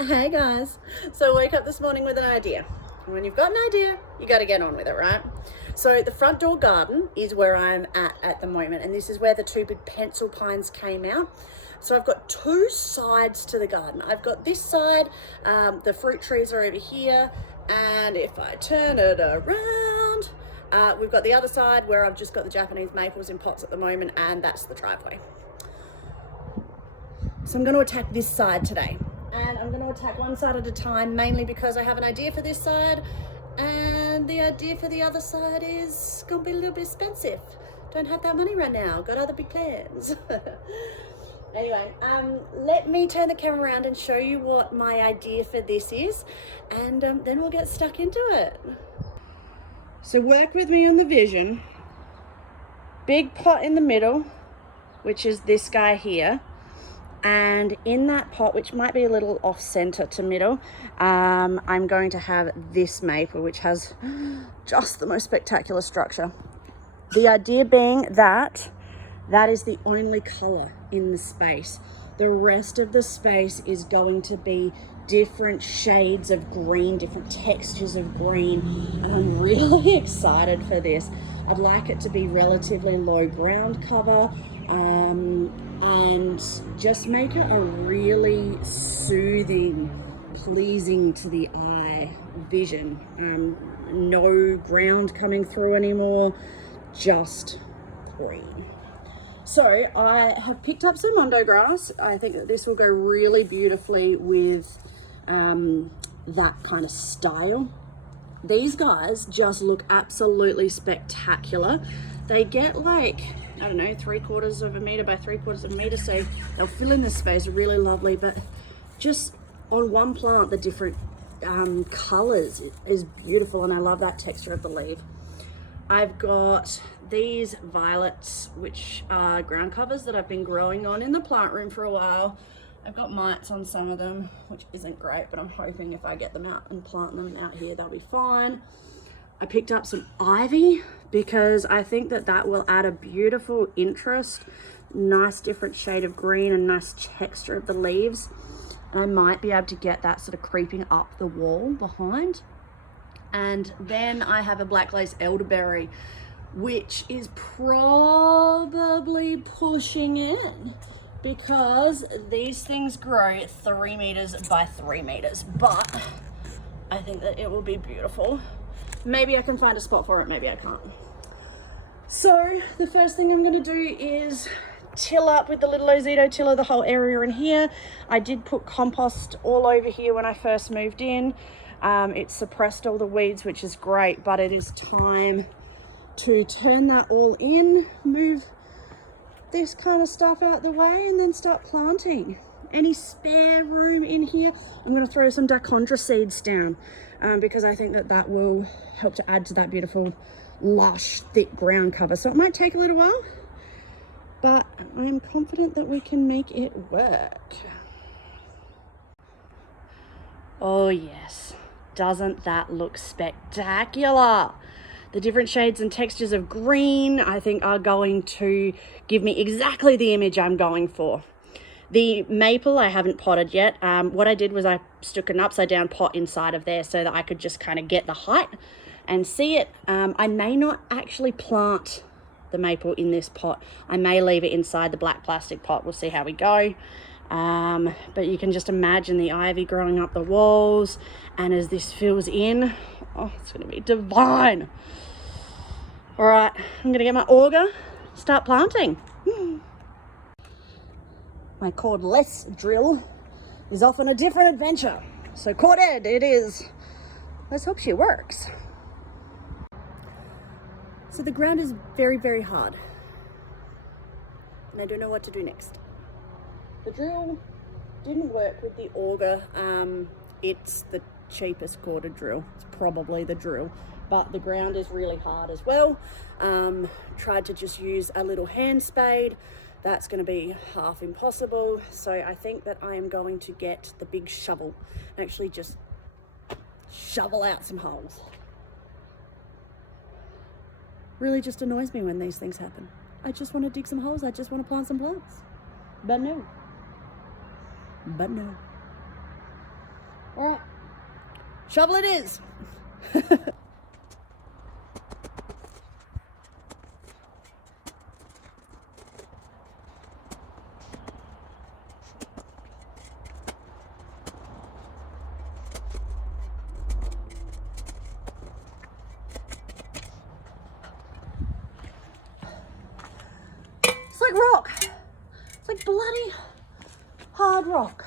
Hey guys. So I woke up this morning with an idea. When you've got an idea, you got to get on with it, right? So the front door garden is where I'm at the moment, and this is where the two big pencil pines came out. So I've got two sides to the garden. I've got this side, the fruit trees are over here, and if I turn it around, we've got the other side where I've just got the Japanese maples in pots at the moment, and that's the driveway. So I'm going to attack this side today, and I'm going to attack one side at a time, mainly because I have an idea for this side, and the idea for the other side is going to be a little bit expensive. Don't have that money right now, got other big plans. Anyway, let me turn the camera around and show you what my idea for this is, and then we'll get stuck into it. So work with me on the vision. Big pot in the middle, which is this guy here. And in that pot, which might be a little off center to middle, I'm going to have this maple, which has just the most spectacular structure. The idea being that that is the only color in the space. The rest of the space is going to be different shades of green, different textures of green, and I'm really excited for this. I'd like it to be relatively low ground cover, and just make it a really soothing, pleasing to the eye vision. No ground coming through anymore, just green. So I have picked up some mondo grass. I think that this will go really beautifully with that kind of style. These guys just look absolutely spectacular. They get like, I don't know, 3/4 of a meter by 3/4 of a meter, so they'll fill in the space really lovely. But just on one plant, the different colors is beautiful, and I love that texture of the leaf. I've got these violets, which are ground covers that I've been growing on in the plant room for a while. I've got mites on some of them, which isn't great, but I'm hoping if I get them out and plant them out here, they'll be fine. I picked up some ivy because I think that that will add a beautiful interest, nice different shade of green and nice texture of the leaves. And I might be able to get that sort of creeping up the wall behind. And then I have a black lace elderberry, which is probably pushing in because these things grow 3 meters by 3 meters, but I think that it will be beautiful. Maybe I can find a spot for it, maybe I can't. So the first thing I'm going to do is till up with the little Ozito tiller the whole area in here. I did put compost all over here when I first moved in. It suppressed all the weeds, which is great, but it is time to turn that all in, move this kind of stuff out the way, and then start planting. Any spare room in here, I'm going to throw some dichondra seeds down because I think that that will help to add to that beautiful, lush, thick ground cover. So it might take a little while, but I'm confident that we can make it work. Oh yes. Doesn't that look spectacular? The different shades and textures of green, I think, are going to give me exactly the image I'm going for. The maple I haven't potted yet. What I did was I stuck an upside down pot inside of there so that I could just kind of get the height and see it. I may not actually plant the maple in this pot. I may leave it inside the black plastic pot. We'll see how we go. But you can just imagine the ivy growing up the walls, and as this fills in, oh, it's going to be divine. All right, I'm going to get my auger, start planting. My cordless drill is off on a different adventure, so corded it is. Let's hope she works. So the ground is very, very hard, and I don't know what to do next. The drill didn't work with the auger. It's the cheapest corded drill. It's probably the drill, but the ground is really hard as well. Tried to just use a little hand spade. That's going to be half impossible. So I think that I am going to get the big shovel and actually just shovel out some holes. Really just annoys me when these things happen. I just want to dig some holes. I just want to plant some plants. But no. Shovel it is. It's like rock. It's like bloody hard rock.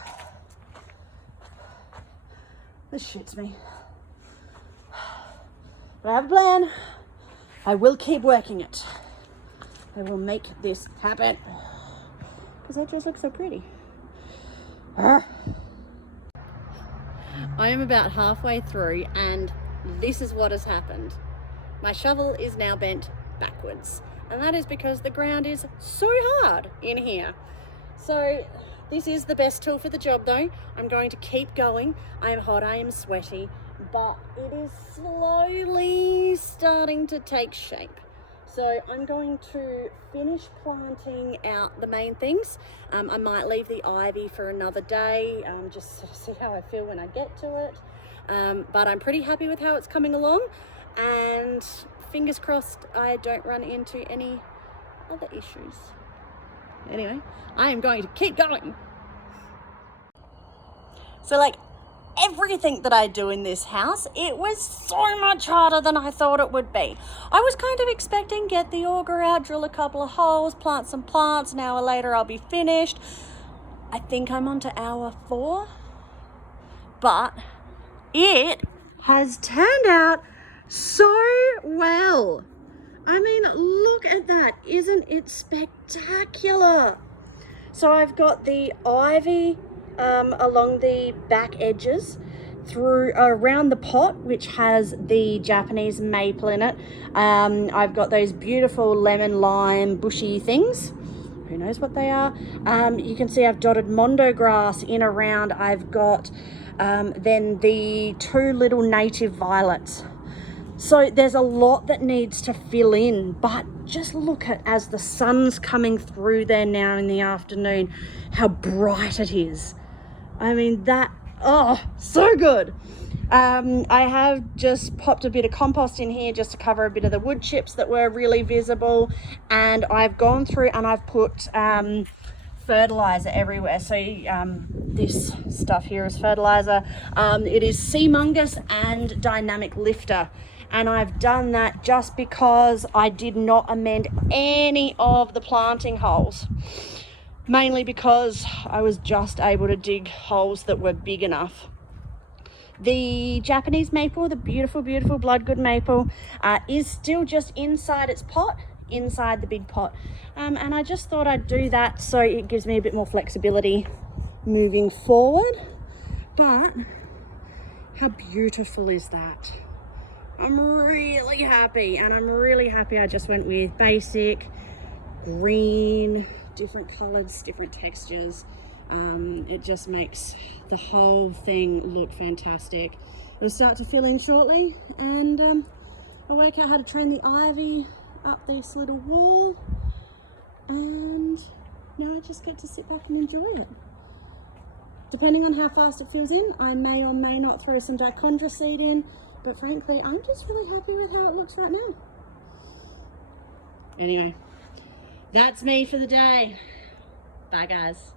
This shits me. But I have a plan. I will keep working it. I will make this happen. Because that just looks so pretty. I am about halfway through and this is what has happened. My shovel is now bent backwards. And that is because the ground is so hard in here. So this is the best tool for the job though. I'm going to keep going. I am hot, I am sweaty, but it is slowly starting to take shape. So I'm going to finish planting out the main things. I might leave the ivy for another day, just to see how I feel when I get to it. But I'm pretty happy with how it's coming along, and fingers crossed I don't run into any other issues. Anyway, I am going to keep going. So like everything that I do in this house, it was so much harder than I thought it would be. I was kind of expecting get the auger out, drill a couple of holes, plant some plants, an hour later I'll be finished. I think I'm on to hour 4, but it has turned out so well. I mean, look at that. Isn't it spectacular? So I've got the ivy along the back edges through around the pot, which has the Japanese maple in it. I've got those beautiful lemon lime bushy things. Who knows what they are? You can see I've dotted mondo grass in around. I've got then the 2 little native violets. So there's a lot that needs to fill in, but just look at as the sun's coming through there now in the afternoon, how bright it is. I mean, that, oh, so good. I have just popped a bit of compost in here just to cover a bit of the wood chips that were really visible. And I've gone through and I've put fertilizer everywhere. So this stuff here is fertilizer. It is Sea Mungus and Dynamic Lifter. And I've done that just because I did not amend any of the planting holes. Mainly because I was just able to dig holes that were big enough. The Japanese maple, the beautiful, beautiful Bloodgood maple, is still just inside its pot, inside the big pot. And I just thought I'd do that so it gives me a bit more flexibility moving forward. But how beautiful is that? I'm really happy, and I'm really happy I just went with basic, green, different colors, different textures. It just makes the whole thing look fantastic. It'll start to fill in shortly, and I'll work out how to train the ivy up this little wall, and now I just get to sit back and enjoy it. Depending on how fast it fills in, I may or may not throw some dichondra seed in, but frankly, I'm just really happy with how it looks right now. Anyway, that's me for the day. Bye, guys.